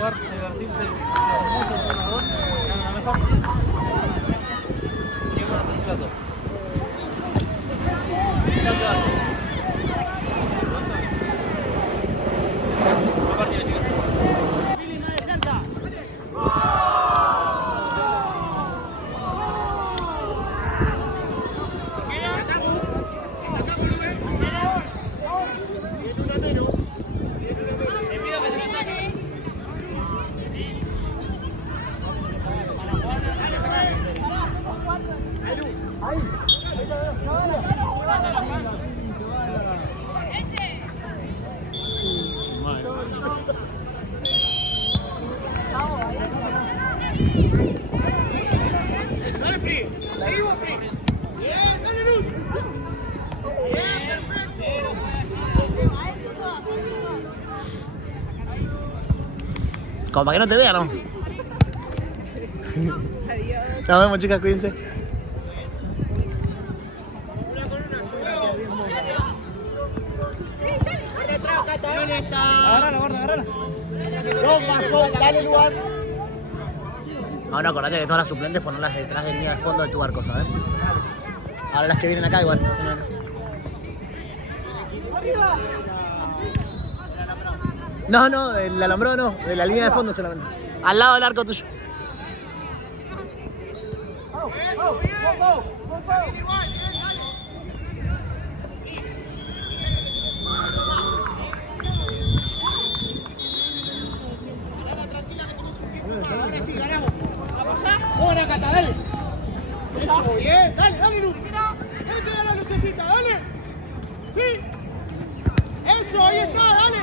jugar, divertirse mucho con los dos, ganan la mejor. Qué bueno te siga todo. Como para que no te vean, ¿no? Nos vemos, chicas, cuídense. Agárrala, gorda, agárrala. No pasó, dale lugar. No, acordate que todas las suplentes ponerlas detrás de línea de fondo de tu barco, ¿sabes? Ahora las que vienen acá igual. No, el alambrado no, de la línea de fondo solamente. Al lado del arco tuyo. Eso, bien. Bien igual, bien, dale. Tranquila que tenés un tiempo. Ahora sí, ganamos. Ahora, Cata, dale. Eso, bien. Dale, Lu. Dale que da la lucecita, dale. Sí. Eso, ahí está, dale.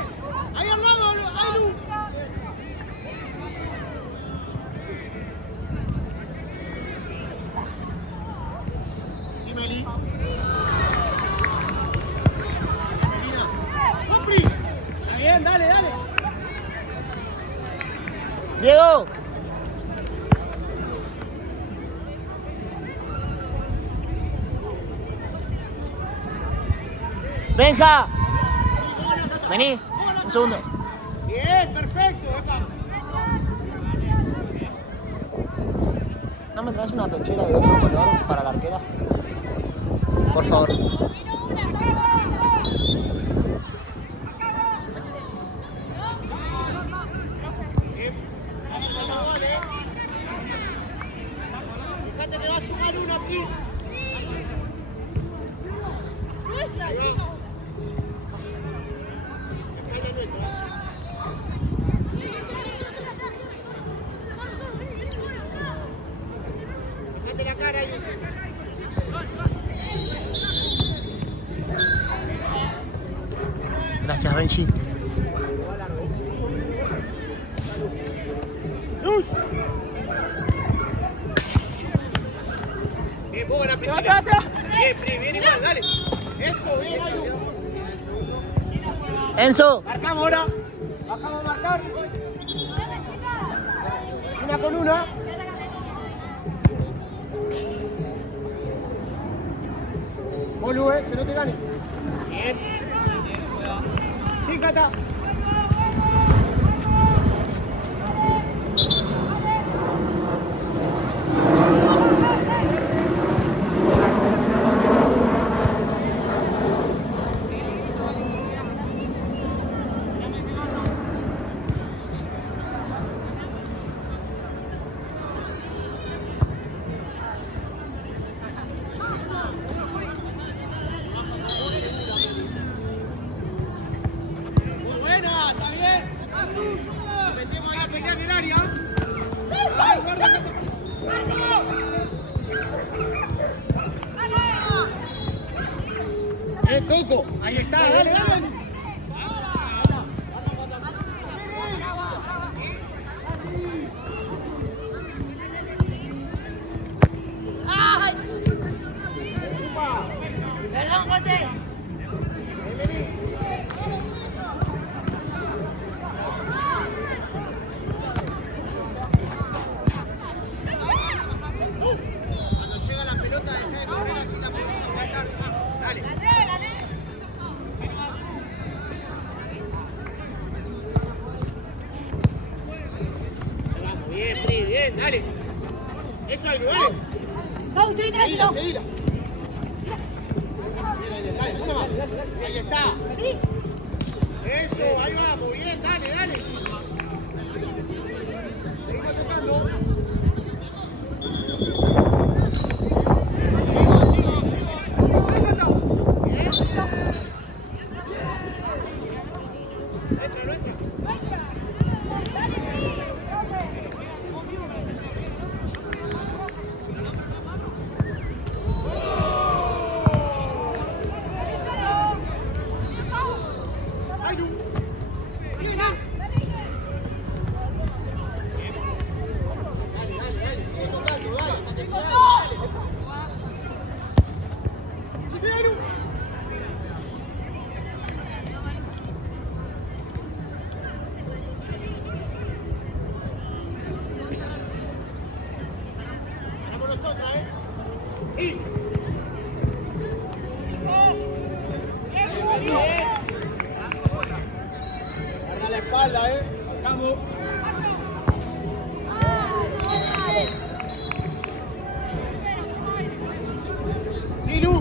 Ahí al lado, ahí, Lu. Sí, Meli. ¡Compri! Está bien, dale. Diego. Benja. Vení, un segundo. Bien, perfecto, epa. ¿No me traes una pechera de otro color para la arquera? Por favor. Fíjate que va a sumar uno aquí. Fíjate la cara ahí. Gracias, Benji. ¡Luz! Bien, vos la presión. Bien, Pri, bien igual, dale. Eso, bien, Alu. Enzo. Marcamos ahora. Bajamos a marcar. Una con una. Bolu, que no te gane. Bien. Sí, Cata. Coco, ahí está, dale. ¡Ay! Perdón, José. Cuando llega la pelota, deja de correr así tampoco sin tratarse. Dale. Bien, Pri, bien, dale. Eso, Ailu, dale. Vamos, Seguila, seguila. Dale, una más. Ahí está. Eso, ahí vamos, bien, dale, dale. Seguimos tocando. Guarda la espalda, Vamos. Silu.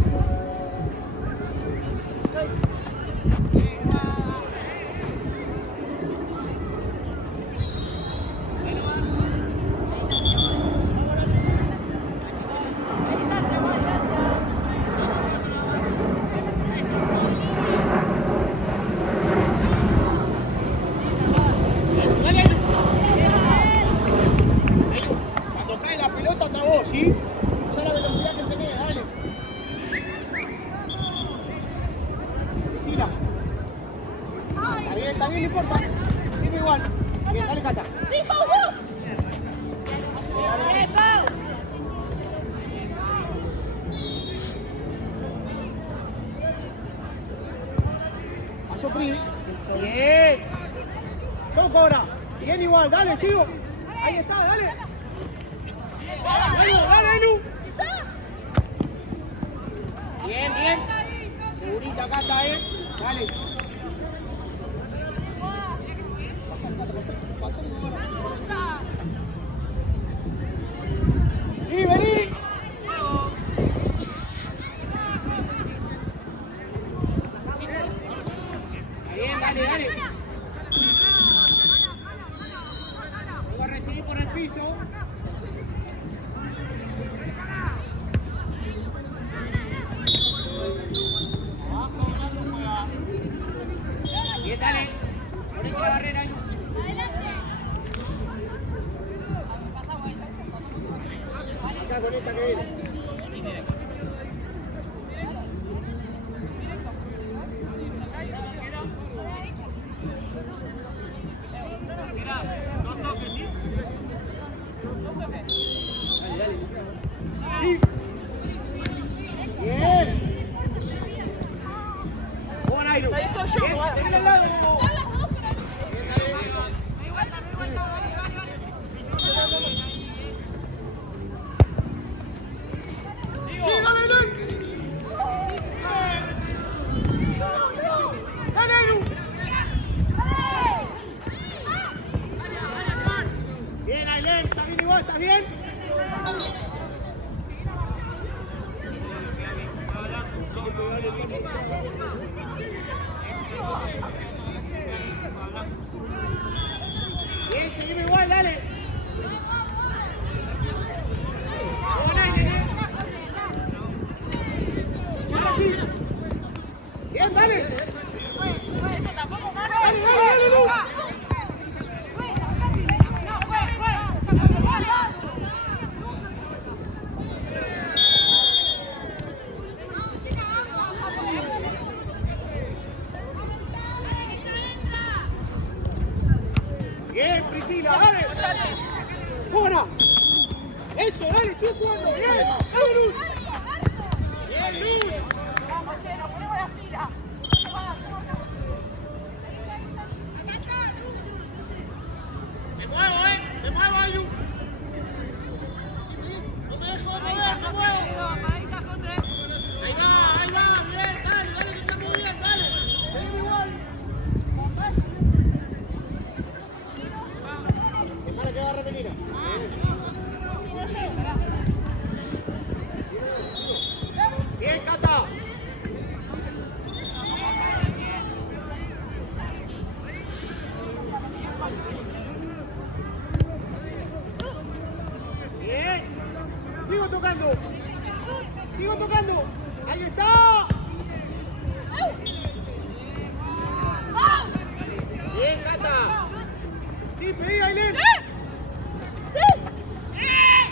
¿Sí? Usa la velocidad que tenés, dale. Priscila. Está bien, no importa. Sigue igual. Bien, dale, Cata. ¡Sí, Pau! ¡Eh, Pau! Pasó Pri. Bien. Toca ahora. Bien igual, dale, sigo. Ahí está, dale. Dale, Ailu. Bien, bien. Segurita, Cata, Dale. Sí, vení. Bien, dale. Luego a recibir por el piso. Bien, dale. Ponete la barrera, Ailu. Acá con esta que viene. Dale. Sí. Bien. Buen Ailu. Ahí estoy yo. Bien, al lado. Bien, Ailén, está bien igual, ¿estás bien? Bien, seguimos igual, dale. Buen Ailén, Ahora sí. Bien, dale. Dale, Luz. Bien, Priscila, dale. ¡Buena! Eso, dale, sigue jugando. Bien, dale, Luz. Bien, Luz. Vamos, che, nos ponemos la fila. Me muevo, Ailu. No me dejo de mover, me muevo. Ahí está, José. Ahí va, bien, dale, que está muy bien, dale. Seguimos igual. Dejala que va a revenir. tocando. Sigo tocando. Ahí está. Bien, Cata. Sí, pedí, Ailén.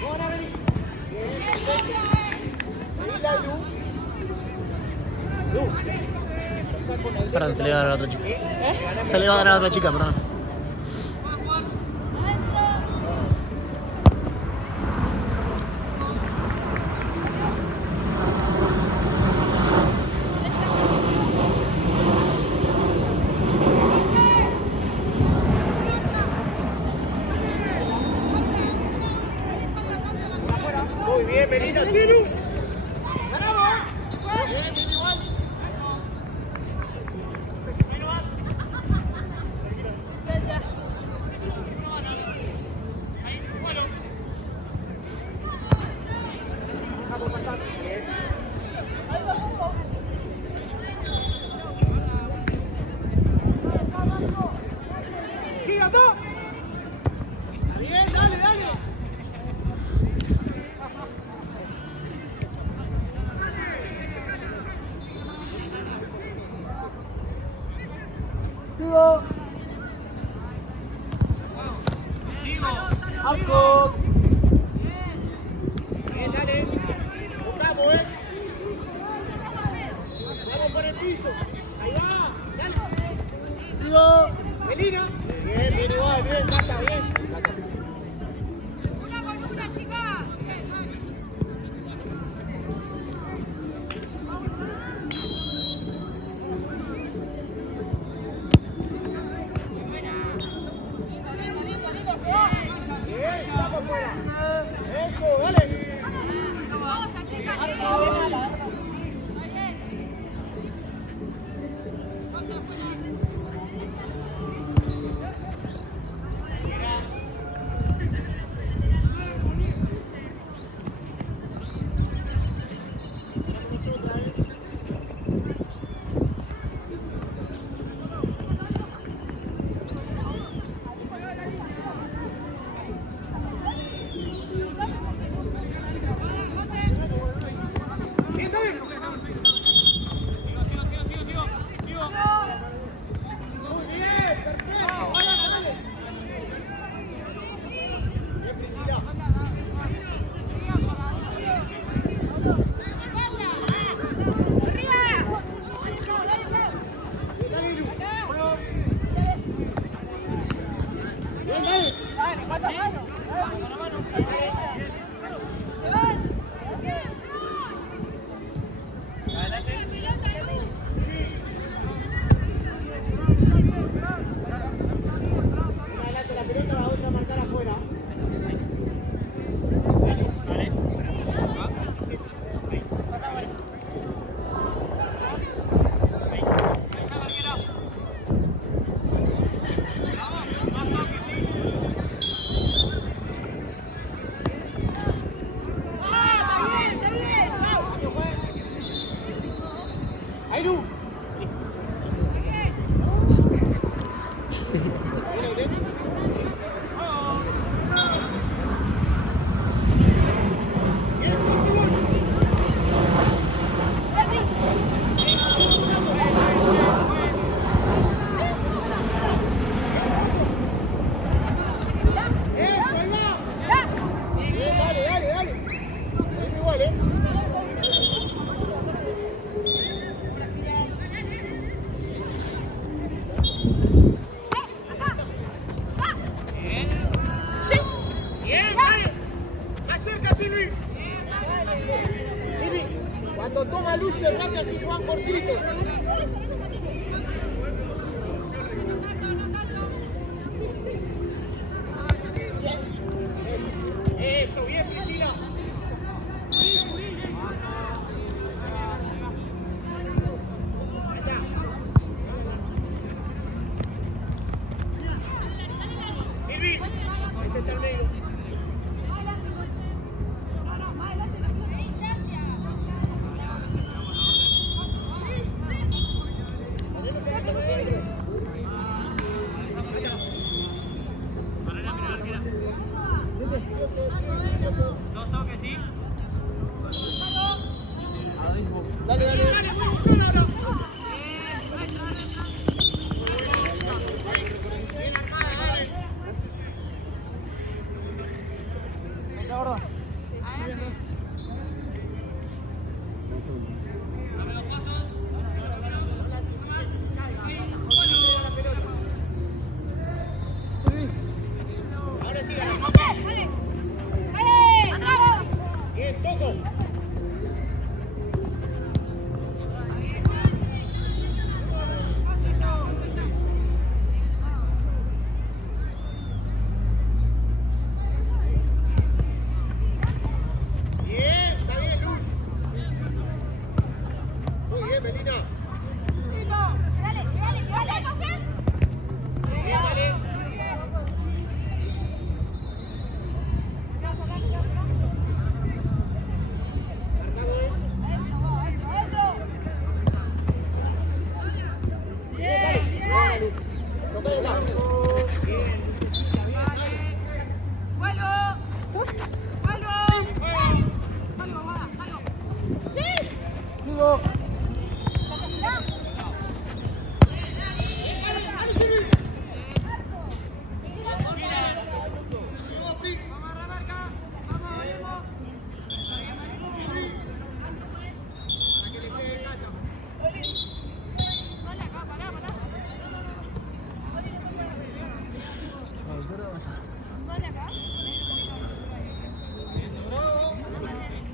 Ahora vení. Bien, perfecto. Vení, la Lu. Perdón, se le iba a dar a la otra chica. Se le iba a dar a la otra chica, perdón. Muy bien, Melina, Chilu. ¡Ganamos! Bien, bien, igual. Vamos a pasar. Bien. ¡Gira, dos! Bien, dale, dale. Alto. Bien, dale. Buscamos, Vamos por el piso. Ahí va. Dale. Sigo. Melina. Bien, bien igual. Bien, Cata, bien. Una con una, chica. Bien, vamos fuera. Eso, dale. Vamos a chica. Bien, dale. Muy bien, perfecto. Dale. Bien, Priscila. Dale, Lu. Bien, dale. Una adelante la pelota, la otra marcar afuera. Ahí, Lu. Bien, contigo. Eso, ahí va. Bien, dale, dale, dale. Ahí igual, Bien, dale. Acerca, Silvi. Silvi, cuando toma luz, cerrate así que van cortitos. Eso, bien, Priscila. Ahí está. Silvi, este está el medio.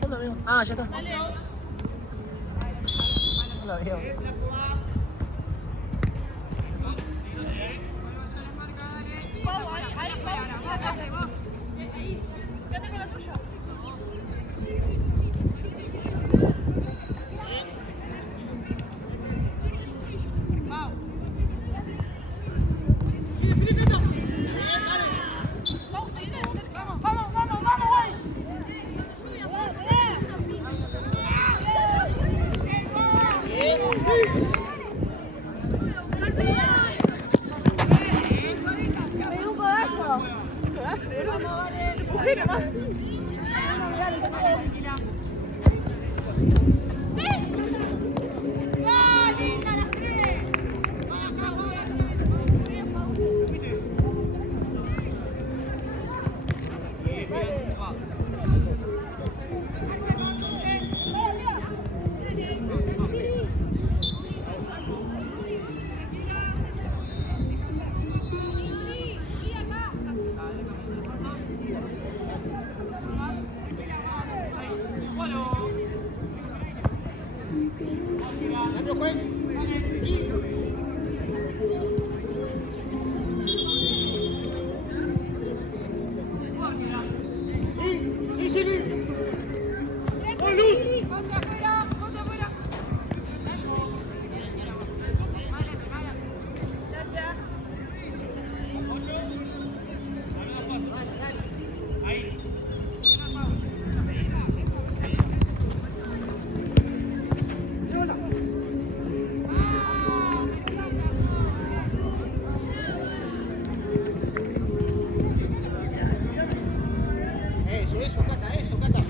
¿Dónde, amigo? Ah, ya está. No la veo. Yo tengo la tuya. Cambio, juez. Sí, sí. Con luz. Eso, Cata.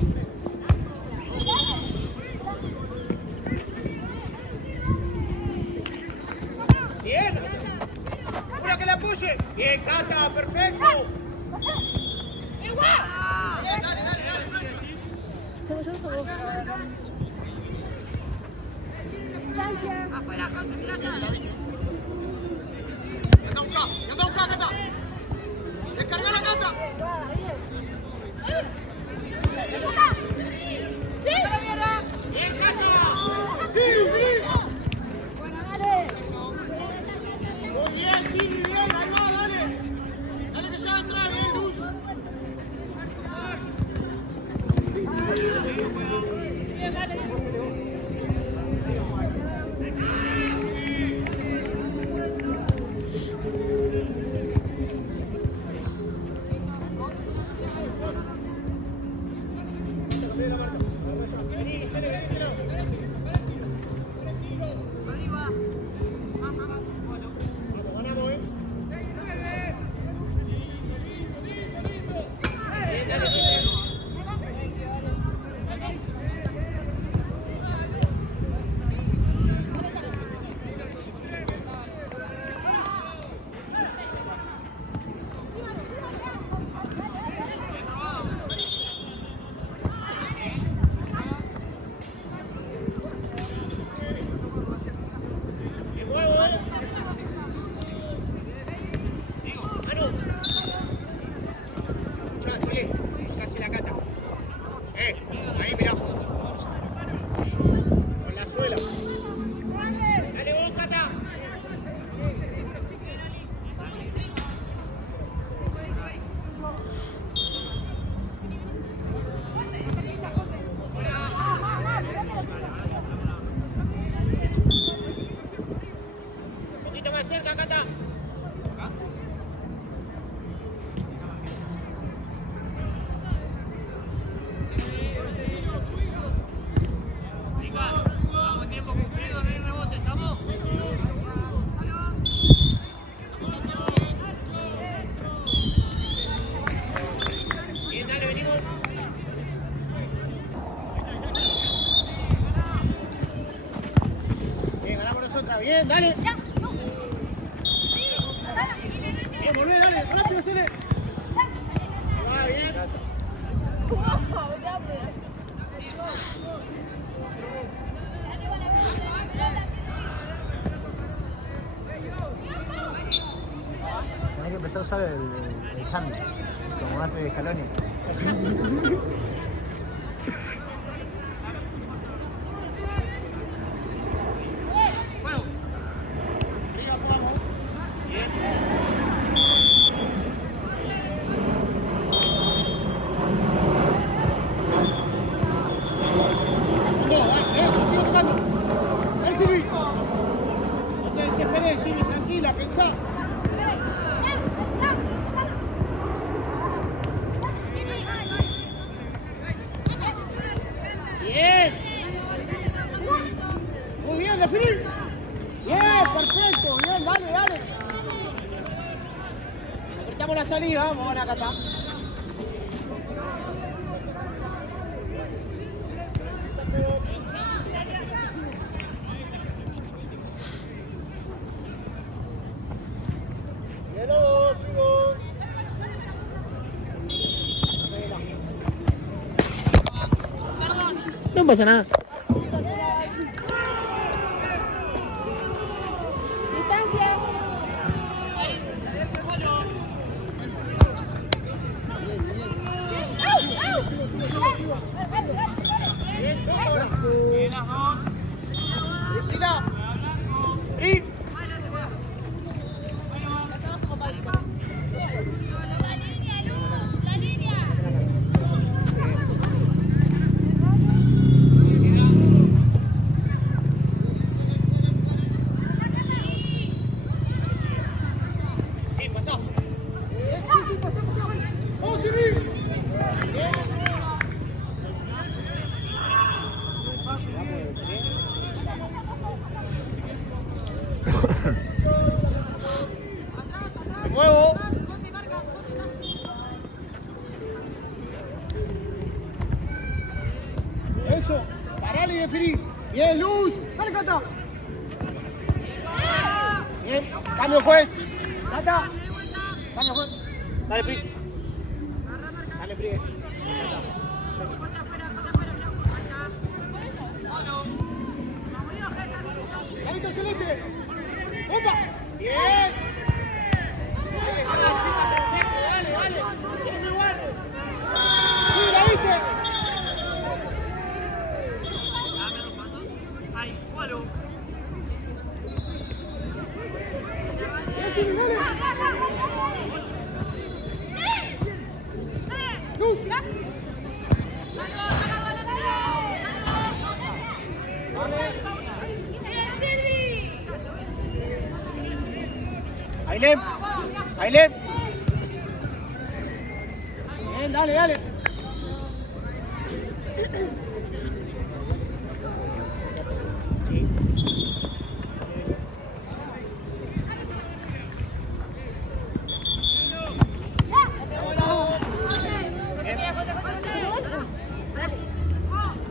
Bien. Una que la apoye. Bien, Cata, perfecto. Afuera, José, mira acá. Anda a buscar, Cata. Descarga la Cata. Bien, Cata. Sí. Muy bien, sí, bien. Ahí va, dale. Dale que ya va a entrar, bien, Luz. Vení, sale, vení, tirado. Ganamos, casi la Cata. Ahí mirá. Con la suela. Dale vos, Cata. Un poquito más cerca, Cata. Bien, dale, venimos. Bien, ganamos nosotras. Bien, dale. Bien, volvé, dale. Rápido, Cele. Va, bien. empezó a usar el hand, como hace Scaloni. Tranquila, pensá. Bien. Muy bien, definir. Bien, perfecto. Bien, dale, dale. Apretamos la salida, vamos ahora acá está. No pasa nada. Distancia. Priscila. Y La línea. sí, pasá. Sí, pasá. Vamos, Silvi. Bien. De nuevo. Eso. Parale y definí. Bien, Luz. Dale, Cata. Bien. Cambio, juez. Cata. Cambio, juez. Dale, Pri. Dale, Pri. Dale, excelente. ¡Opa! Bien. Dale, dale. Tiene igual. Sí, ¿la viste? Luz. Ailem. Ailem. Bien, dale, dale.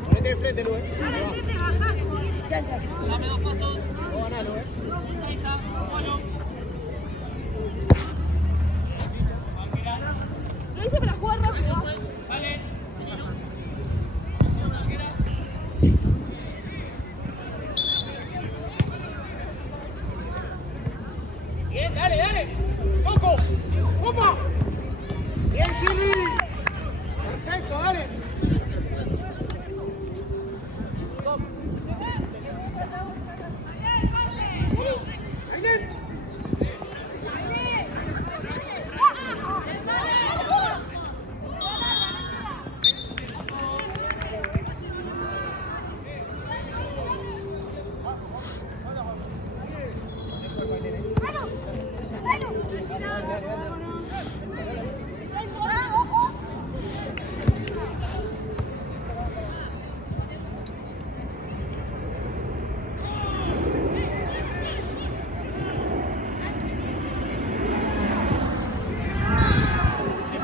Ponete de frente, Lu. Dame 2 pasos. No ganalo, Ahí está, bueno. Lo hice para jugar rápido. Vale. Bien, dale, dale. Toco. Opa. Bien, Silvi. Perfecto, dale. Ailem.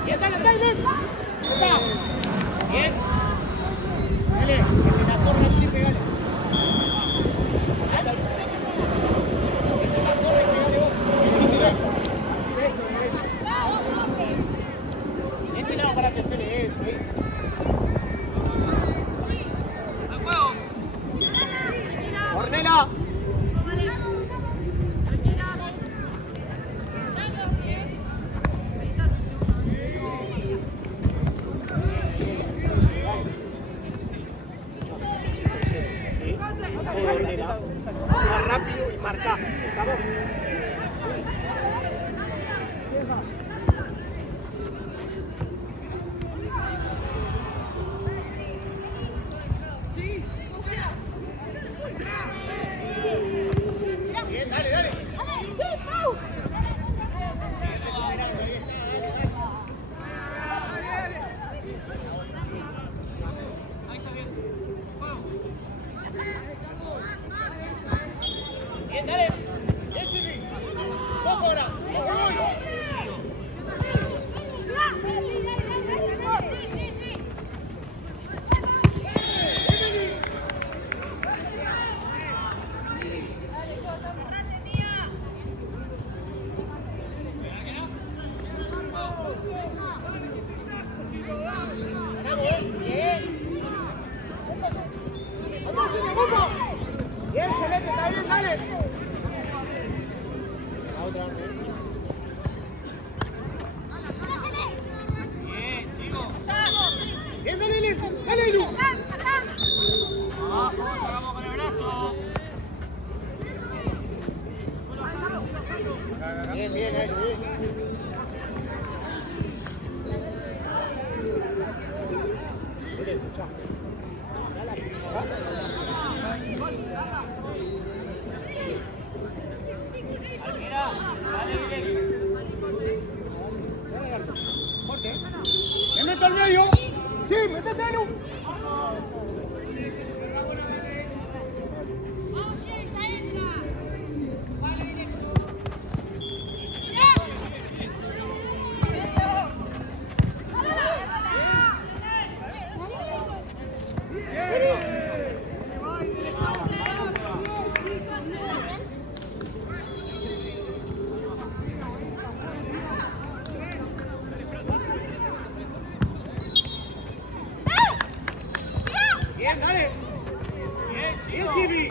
Bien, dale, Ailem. Opa. Bien. Sale, que te la corre el triple, gana. Dale. Que te la corre, pegale vos. Es indirecto. Eso, eso. Este lado para que se le eso, ¡al juego! ¡Ornella! Bien, dale, dale, Lu. Abajo, sacamos con el brazo. Bien, bien, bien. Mira, dale, bien. Corte. Me meto al medio. Sí, métete, Lu. Bien, dale. Bien, Silvi.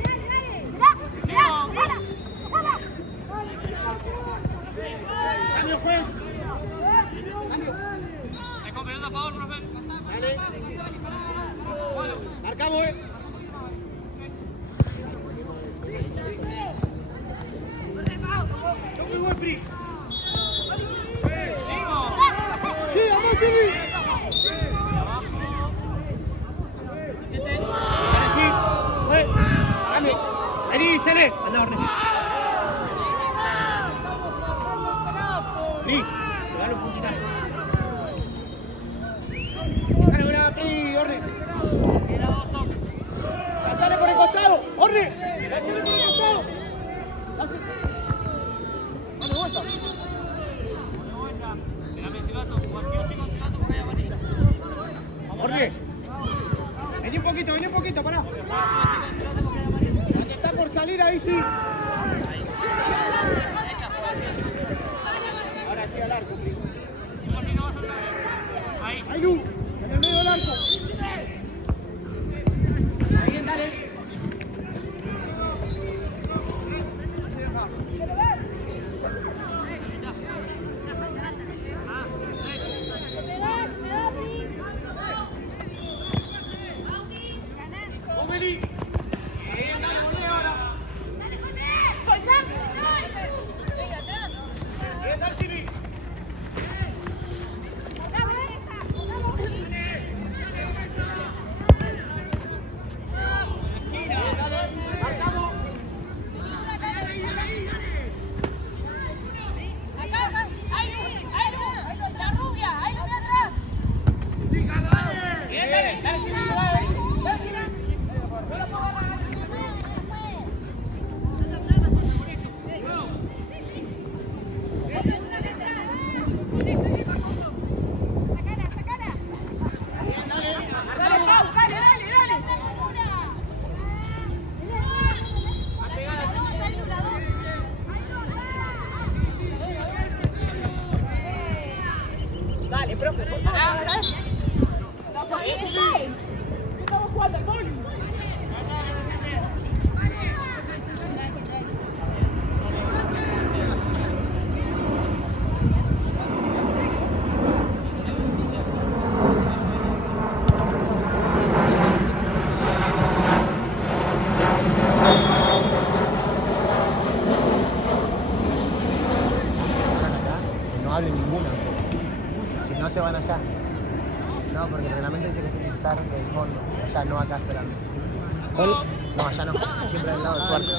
Cambio, juez. Cambio. Con pelota a favor, profe. Dale. Marcamos, No muy buen Pri. Sí, vamos, Silvi. Ahora sí. Juez. Dame. Vení, Cele. Anda, orden. Pri. Dale un puntitazo. Dale una, Pri, orden. Pasale por el costado. Orden. Pasale por el costado. Dale vuelta. Espérame, Silvato. Cualquier chico, Silvato, porque hay amarilla. Orden. Vení un poquito, pará. Está por salir ahí, sí. Ahora sí al arco, Pri. Ahí. Ahí, Lu. En el medio del arco. Ahí, dale. Omeli. Bien, dale, volvé ahora. Bien, dale, Silvi. Dale, profe, por favor. Estamos jugando al gol. Que no hablen ninguna. Si no se van allá. No, porque el reglamento dice que tienen que estar en el fondo. Allá, no acá esperando. No, allá no. Siempre al lado de su arco.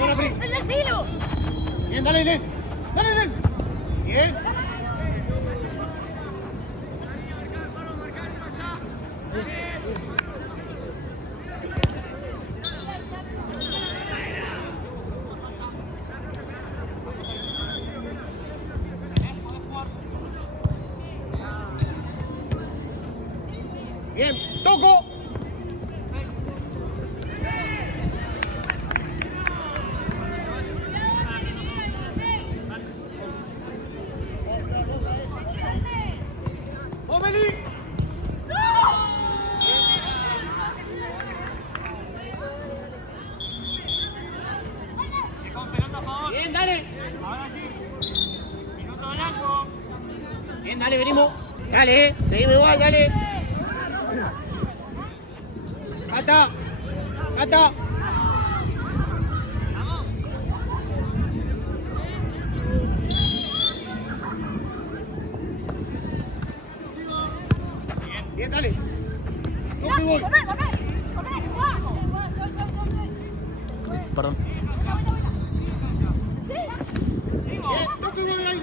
Ahora, Pri. ¡El del siglo! Bien, dale, Nen. Dale, Nen. Bien. Bien, toco. Omeli. Ahora sí. Minuto blanco. Bien, dale, venimos. Dale, seguimos igual, dale. Cata. Cata. Bien, dale. No me voy. Perdón. Bien, no te voy ahí.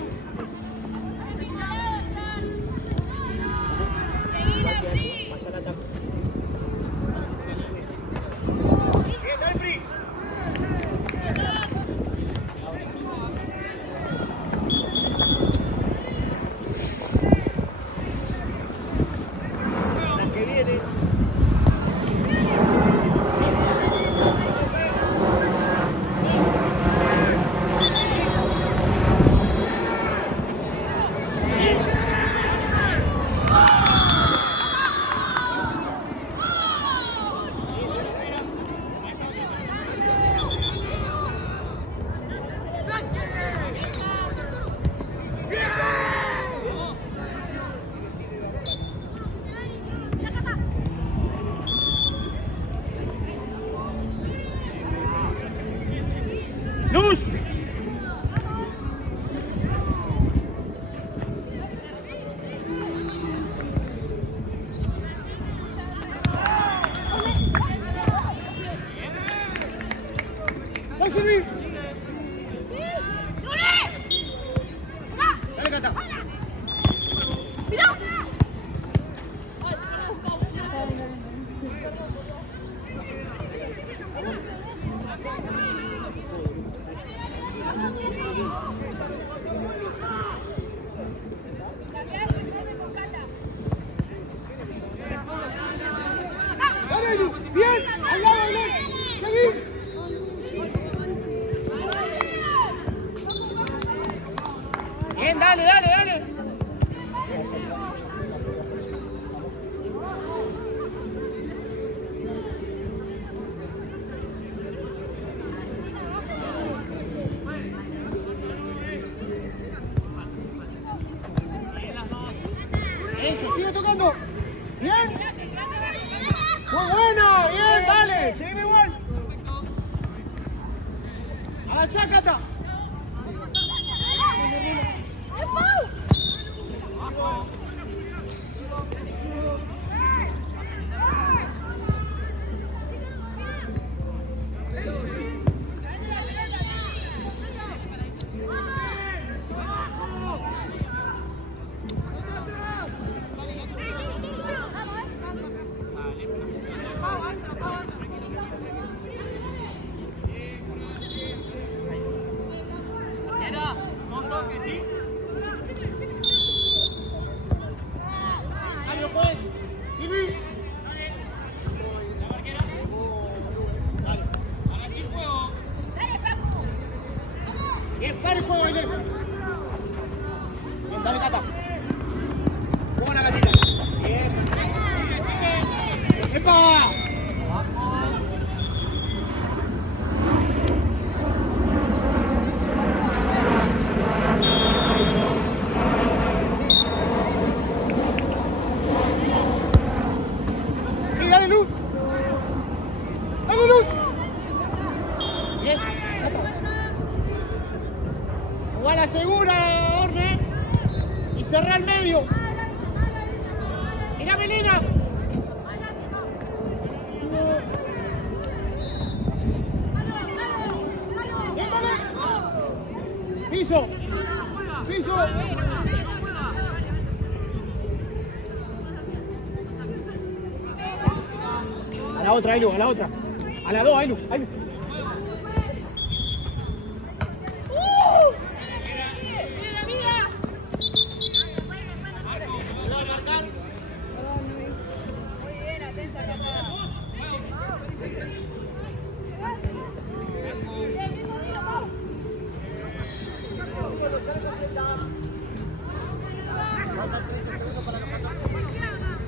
Pasa el ataque. Bien, dale, Pri. La que viene. ¡Luz! ¡Voy a servir! ¡Dale, Cata! ¡Dale, Lu! ¡Bien! ¡Al lado, al lado! ¡Seguí! Bien, dale, dale, dale. Eso, sigue tocando. Bien. Muy buena, bien, dale. Sigue igual. Avanzá, Cata. Era, un toque, ¿sí? Dale, pues. Silvi. La barquera. Dale. Ahora sí juego. Bien, para el juego, Ailén. Bien, dale, Cata. Buena, Gatita. Bien. ¡Epa! Sí, dale, Luz. ¡Dale, Luz! Bien, Cata. Igual la segura, Orne. Y cerrá el medio. Mira, Melina. Bien, dale. Piso. Piso. A la otra, Ailu, a la otra. A la dos, Ailu, Ailu.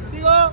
Sigo.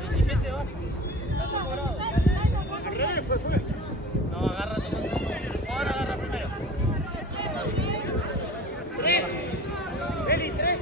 27 va. Al revés fue. No, agarra tú. Ahora agarra primero. 3. Eli, 3.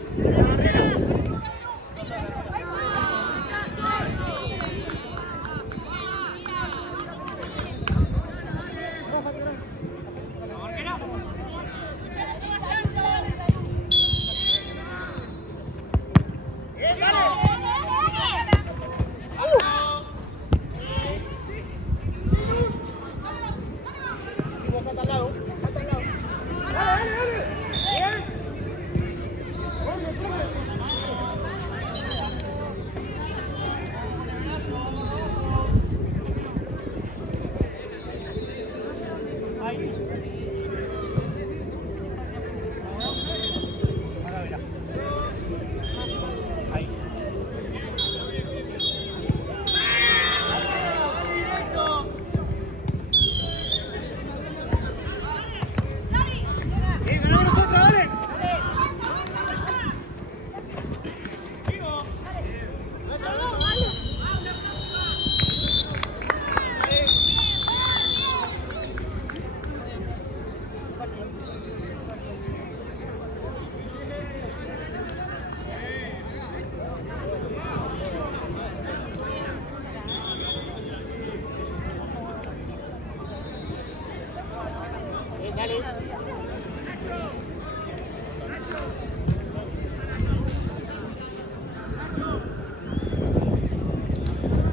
Dale.